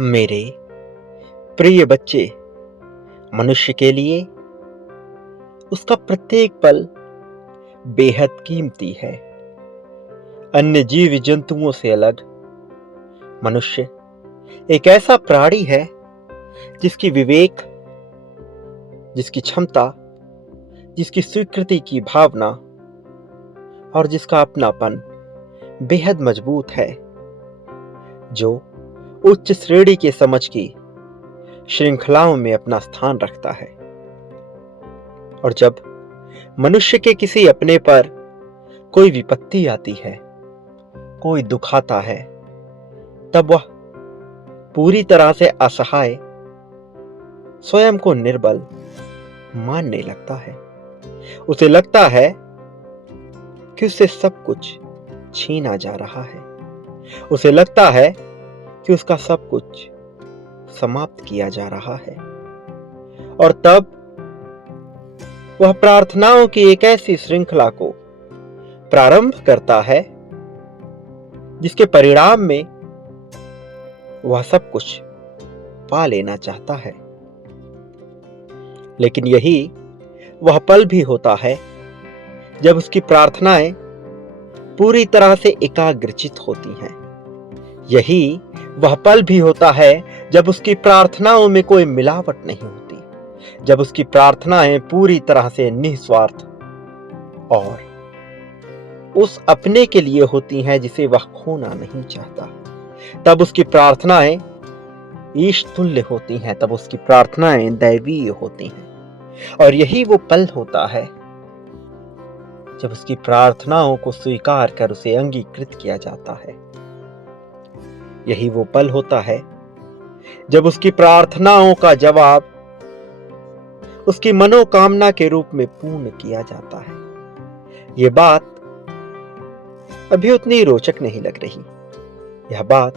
मेरे प्रिय बच्चे, मनुष्य के लिए उसका प्रत्येक पल बेहद कीमती है। अन्य जीव जंतुओं से अलग मनुष्य एक ऐसा प्राणी है जिसकी विवेक, जिसकी क्षमता, जिसकी स्वीकृति की भावना और जिसका अपनापन बेहद मजबूत है, जो उच्च श्रेणी के समझ की श्रृंखलाओं में अपना स्थान रखता है। और जब मनुष्य के किसी अपने पर कोई विपत्ति आती है, कोई दुख आता है, तब वह पूरी तरह से असहाय, स्वयं को निर्बल मानने लगता है। उसे लगता है कि उससे सब कुछ छीना जा रहा है। उसे लगता है कि उसका सब कुछ समाप्त किया जा रहा है। और तब वह प्रार्थनाओं की एक ऐसी श्रृंखला को प्रारंभ करता है जिसके परिणाम में वह सब कुछ पा लेना चाहता है। लेकिन यही वह पल भी होता है जब उसकी प्रार्थनाएं पूरी तरह से एकाग्रचित होती हैं। यही वह पल भी होता है जब उसकी प्रार्थनाओं में कोई मिलावट नहीं होती, जब उसकी प्रार्थनाएं पूरी तरह से निस्वार्थ और उस अपने के लिए होती हैं जिसे वह खोना नहीं चाहता। तब उसकी प्रार्थनाएं ईश तुल्य होती हैं, तब उसकी प्रार्थनाएं दैवीय होती हैं। और यही वो पल होता है जब उसकी प्रार्थनाओं को स्वीकार कर उसे अंगीकृत किया जाता है। यही वो पल होता है जब उसकी प्रार्थनाओं का जवाब उसकी मनोकामना के रूप में पूर्ण किया जाता है। यह बात अभी उतनी रोचक नहीं लग रही, यह बात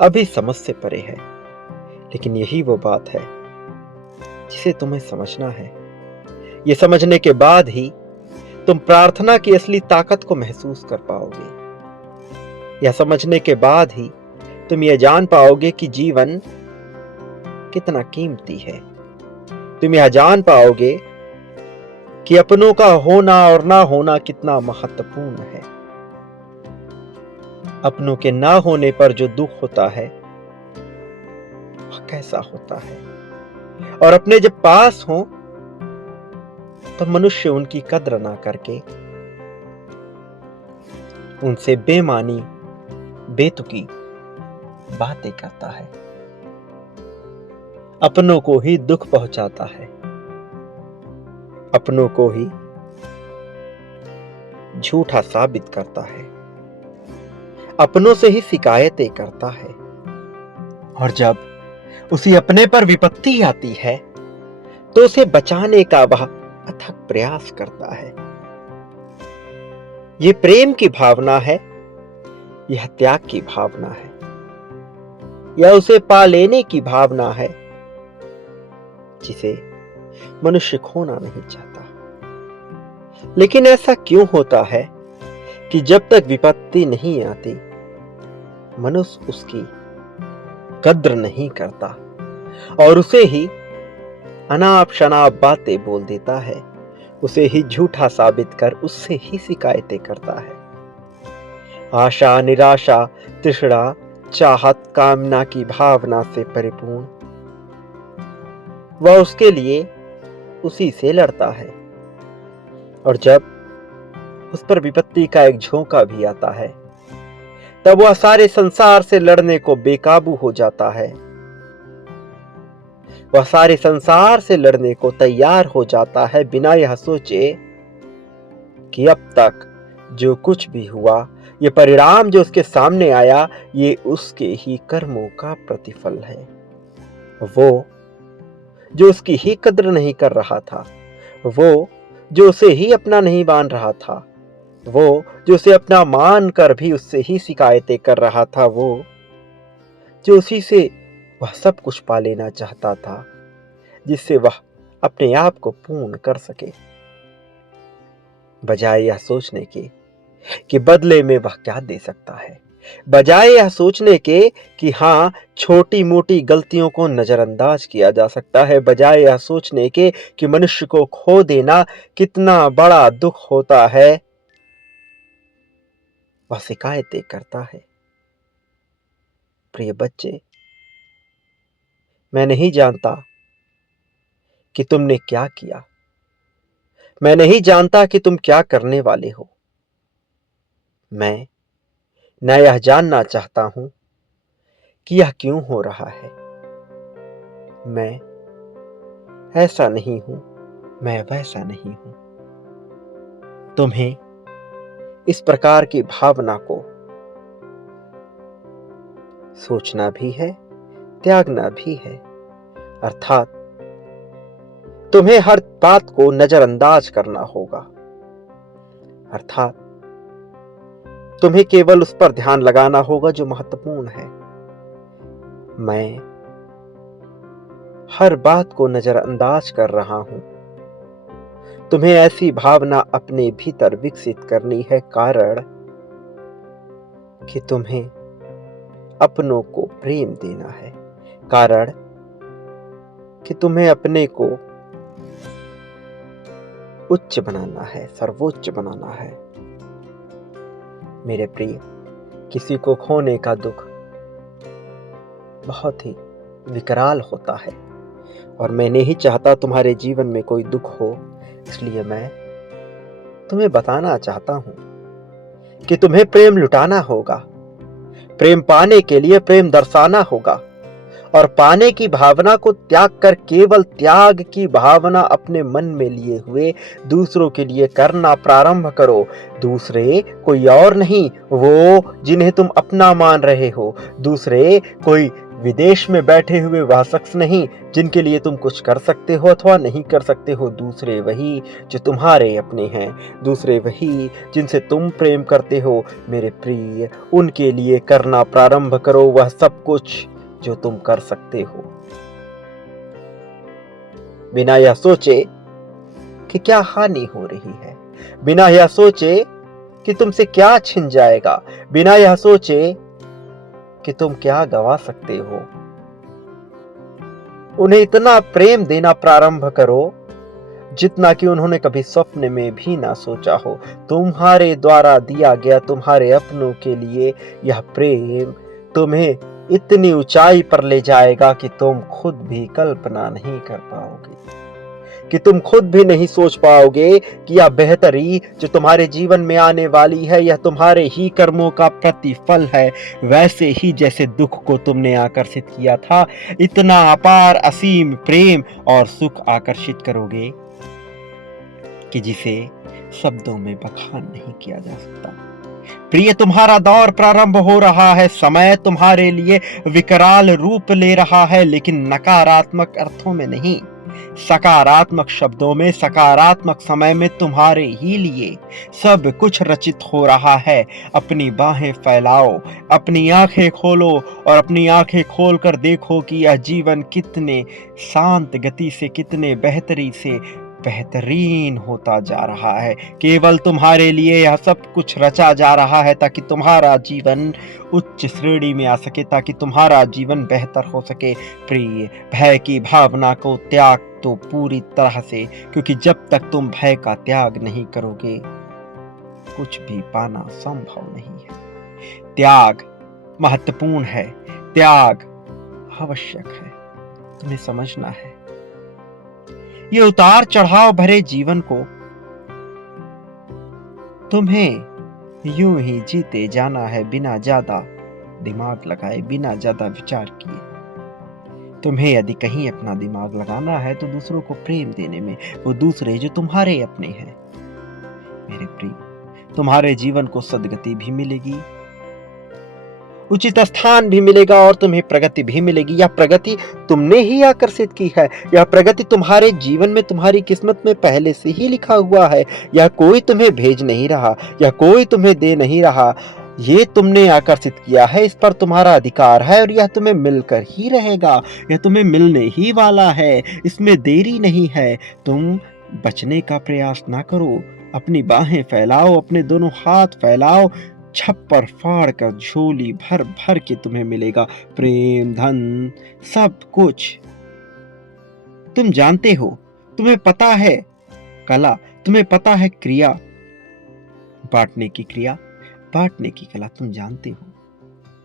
अभी समझ से परे है, लेकिन यही वो बात है जिसे तुम्हें समझना है। यह समझने के बाद ही तुम प्रार्थना की असली ताकत को महसूस कर पाओगे। यह समझने के बाद ही तुम यह जान पाओगे कि जीवन कितना कीमती है। तुम यह जान पाओगे कि अपनों का होना और ना होना कितना महत्वपूर्ण है। अपनों के ना होने पर जो दुख होता है वह कैसा होता है, और अपने जब पास हो तो मनुष्य उनकी कद्र ना करके उनसे बेमानी, बेतुकी बातें करता है, अपनों को ही दुख पहुंचाता है, अपनों को ही झूठा साबित करता है, अपनों से ही शिकायतें करता है। और जब उसी अपने पर विपत्ति आती है तो उसे बचाने का वह अथक प्रयास करता है। यह प्रेम की भावना है, यह त्याग की भावना है, यह उसे पा लेने की भावना है जिसे मनुष्य खोना नहीं चाहता। लेकिन ऐसा क्यों होता है कि जब तक विपत्ति नहीं आती मनुष्य उसकी कद्र नहीं करता और उसे ही अनाप शनाप बातें बोल देता है, उसे ही झूठा साबित कर उससे ही शिकायतें करता है। आशा, निराशा, तृष्णा, चाहत, कामना की भावना से परिपूर्ण वह उसके लिए उसी से लड़ता है। और जब उस पर विपत्ति का एक झोंका भी आता है तब वह सारे संसार से लड़ने को बेकाबू हो जाता है। वह सारे संसार से लड़ने को तैयार हो जाता है, बिना यह सोचे कि अब तक जो कुछ भी हुआ, ये परिणाम जो उसके सामने आया, ये उसके ही कर्मों का प्रतिफल है। वो जो उसकी ही कद्र नहीं कर रहा था, वो जो उसे ही अपना नहीं मान रहा था, वो जो उसे अपना मान कर भी उससे ही शिकायतें कर रहा था, वो जो उसी से वह सब कुछ पा लेना चाहता था जिससे वह अपने आप को पूर्ण कर सके, बजाय यह सोचने के कि बदले में वह क्या दे सकता है, बजाय यह सोचने के कि हाँ, छोटी मोटी गलतियों को नजरअंदाज किया जा सकता है, बजाय यह सोचने के कि मनुष्य को खो देना कितना बड़ा दुख होता है, वह शिकायतें करता है। प्रिय बच्चे, मैं नहीं जानता कि तुमने क्या किया, मैं नहीं जानता कि तुम क्या करने वाले हो। मैं न यह जानना चाहता हूं कि यह क्यों हो रहा है। मैं ऐसा नहीं हूं, मैं वैसा नहीं हूं। तुम्हें इस प्रकार की भावना को सोचना भी है, त्यागना भी है। अर्थात तुम्हें हर बात को नजरअंदाज करना होगा। अर्थात तुम्हें केवल उस पर ध्यान लगाना होगा जो महत्वपूर्ण है। मैं हर बात को नजरअंदाज कर रहा हूं। तुम्हें ऐसी भावना अपने भीतर विकसित करनी है, कारण कि तुम्हें अपनों को प्रेम देना है, कारण कि तुम्हें अपने को उच्च बनाना है, सर्वोच्च बनाना है। मेरे प्रिय, किसी को खोने का दुख बहुत ही विकराल होता है और मैं नहीं चाहता तुम्हारे जीवन में कोई दुख हो। इसलिए मैं तुम्हें बताना चाहता हूं कि तुम्हें प्रेम लुटाना होगा। प्रेम पाने के लिए प्रेम दर्शाना होगा और पाने की भावना को त्याग कर केवल त्याग की भावना अपने मन में लिए हुए दूसरों के लिए करना प्रारंभ करो। दूसरे कोई और नहीं, वो जिन्हें तुम अपना मान रहे हो। दूसरे कोई विदेश में बैठे हुए वह शख्स नहीं जिनके लिए तुम कुछ कर सकते हो अथवा नहीं कर सकते हो। दूसरे वही जो तुम्हारे अपने हैं, दूसरे वही जिनसे तुम प्रेम करते हो। मेरे प्रिय, उनके लिए करना प्रारंभ करो वह सब कुछ जो तुम कर सकते हो, बिना यह सोचे कि क्या हानि हो रही है, बिना यह सोचे कि तुमसे क्या छिन जाएगा, बिना यह सोचे कि तुम क्या गवा सकते हो। उन्हें इतना प्रेम देना प्रारंभ करो जितना कि उन्होंने कभी स्वप्न में भी ना सोचा हो। तुम्हारे द्वारा दिया गया तुम्हारे अपनों के लिए यह प्रेम तुम्हें इतनी ऊंचाई पर ले जाएगा कि तुम खुद भी कल्पना नहीं कर पाओगे, कि तुम खुद भी नहीं सोच पाओगे कि यह बेहतरी जो तुम्हारे जीवन में आने वाली है यह तुम्हारे ही कर्मों का प्रतिफल है। वैसे ही जैसे दुख को तुमने आकर्षित किया था, इतना अपार असीम प्रेम और सुख आकर्षित करोगे कि जिसे शब्दों में बखान नहीं किया जा सकता। प्रिय, तुम्हारा दौर प्रारंभ हो रहा है। समय तुम्हारे लिए विकराल रूप ले रहा है, लेकिन नकारात्मक अर्थों में नहीं, सकारात्मक शब्दों में, सकारात्मक समय में तुम्हारे ही लिए सब कुछ रचित हो रहा है। अपनी बाहें फैलाओ, अपनी आंखें खोलो और अपनी आंखें खोलकर देखो कि यह जीवन कितने शांत गति से, कितने बेहतरी से बेहतरीन होता जा रहा है। केवल तुम्हारे लिए यह सब कुछ रचा जा रहा है ताकि तुम्हारा जीवन उच्च श्रेणी में आ सके, ताकि तुम्हारा जीवन बेहतर हो सके। प्रिय, भय की भावना को त्याग तो पूरी तरह से, क्योंकि जब तक तुम भय का त्याग नहीं करोगे कुछ भी पाना संभव नहीं है। त्याग महत्वपूर्ण है, त्याग आवश्यक है, तुम्हें समझना है। ये उतार चढ़ाव भरे जीवन को तुम्हें यूं ही जीते जाना है, बिना ज्यादा दिमाग लगाए, बिना ज्यादा विचार किए। तुम्हें यदि कहीं अपना दिमाग लगाना है तो दूसरों को प्रेम देने में, वो दूसरे जो तुम्हारे अपने हैं। मेरे प्रिय, तुम्हारे जीवन को सद्गति भी मिलेगी, उचित स्थान भी मिलेगा और तुम्हें प्रगति भी मिलेगी। यह प्रगति तुमने ही आकर्षित की है, यह प्रगति तुम्हारे जीवन में, तुम्हारी किस्मत में पहले से ही लिखा हुआ है। यह कोई तुम्हें भेज नहीं रहा, यह कोई तुम्हें दे नहीं रहा, ये तुमने आकर्षित किया है, इस पर तुम्हारा अधिकार है और यह तुम्हें मिलकर ही रहेगा, यह तुम्हें मिलने ही वाला है, इसमें देरी नहीं है। तुम बचने का प्रयास ना करो, अपनी बाहें फैलाओ, अपने दोनों हाथ फैलाओ, छप्पर फाड़ कर झोली भर भर के तुम्हें मिलेगा प्रेम, धन, सब कुछ। तुम जानते हो, तुम्हें पता है कला, तुम्हें पता है क्रिया, बांटने की क्रिया, बांटने की कला तुम जानते हो।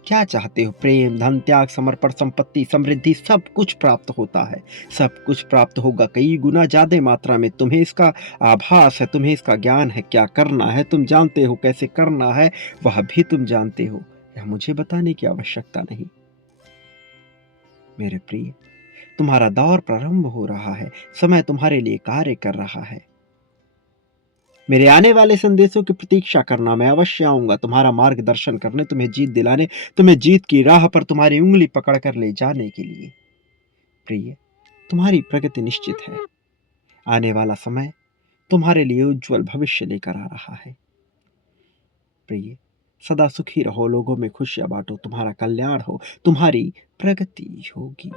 क्या चाहते हो? प्रेम, धन, त्याग, समर्पण, संपत्ति, समृद्धि, सब कुछ प्राप्त होता है। सब कुछ प्राप्त होगा कई गुना ज्यादा मात्रा में। तुम्हें इसका आभास है, तुम्हें इसका ज्ञान है। क्या करना है तुम जानते हो, कैसे करना है वह भी तुम जानते हो। यह मुझे बताने की आवश्यकता नहीं। मेरे प्रिय, तुम्हारा दौर प्रारंभ हो रहा है। समय तुम्हारे लिए कार्य कर रहा है। मेरे आने वाले संदेशों की प्रतीक्षा करना। मैं अवश्य आऊंगा तुम्हारा मार्गदर्शन करने, तुम्हें जीत दिलाने, तुम्हें जीत की राह पर तुम्हारी उंगली पकड़कर ले जाने के लिए। प्रिय, तुम्हारी प्रगति निश्चित है। आने वाला समय तुम्हारे लिए उज्जवल भविष्य लेकर आ रहा है। प्रिय, सदा सुखी रहो, लोगों में खुशियां बांटो, तुम्हारा कल्याण हो, तुम्हारी प्रगति होगी।